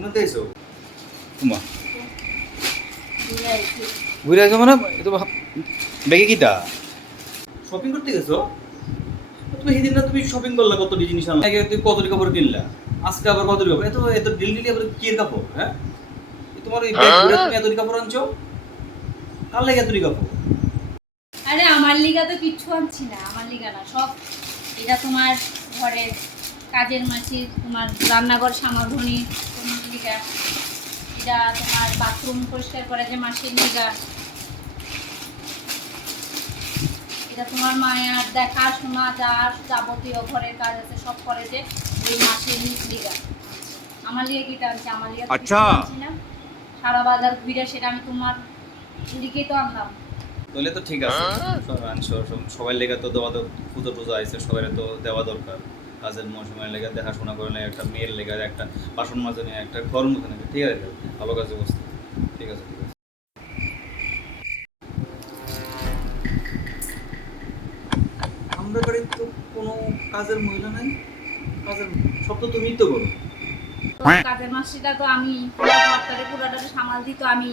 Shopping করতে এসো তোমা ঘুরে ঘুরে আসো মানে এ তো ব্যাগে কিটা শপিং করতে গেছো তুমি সেদিন না তুমি শপিং করলা কত জিনিস আনলা আগে তুমি কত কাপড় কিনলা আজকে আবার কত কাপড় এত এত ডেলি আবার কি এর কাপড় হ্যাঁ তোমার এই ব্যাগ ঘুরে তুমি এত কাপড় আনছো কার লাগে এত কাপড় আরে আমার লিগা তো কিচ্ছু আনছি না, আমার লিগা না, সব এটা তোমার ঘরের কাজের মাসির, তোমার রান্নাঘর সামগ্রী তোমার লিগা, এটা তোমার বাথরুম পরিষ্কার করে যে মাসির লিগা, এটা তোমার মায়ের দেখাশোনা যা যাবতীয় ঘরের কাজ আছে সব করে যে ওই মাসির লিগা। আমার লিগে কিটা আনছি, আমার লিগা আচ্ছা আনছি না, সারা বাজার ঘুরে সেটা আমি তোমার লিগেই তো আনলাম। তাহলে তো ঠিক আছে আনছো সবাই লেগে তো দেওয়া পুজো টুজো আইছে সবাই তো দেওয়া দরকার কাজের মৌসুমের লেগে দেখাশোনা করে নেয় একটা মেয়ের লেগে একটা বাসন মাজে নেয় একটা ঘর মতো নেবে ঠিক আছে ভালো কাজে বসতে ঠিক আছে ঠিক আছে আমাদের বাড়ির তো কোনো কাজের মহিলা নাই কাজের সব তো তুমিই তো করো তো কাজের মাসিটা তো আমি, ঘরটারে পুরাটারে সামাল দিই তো আমি।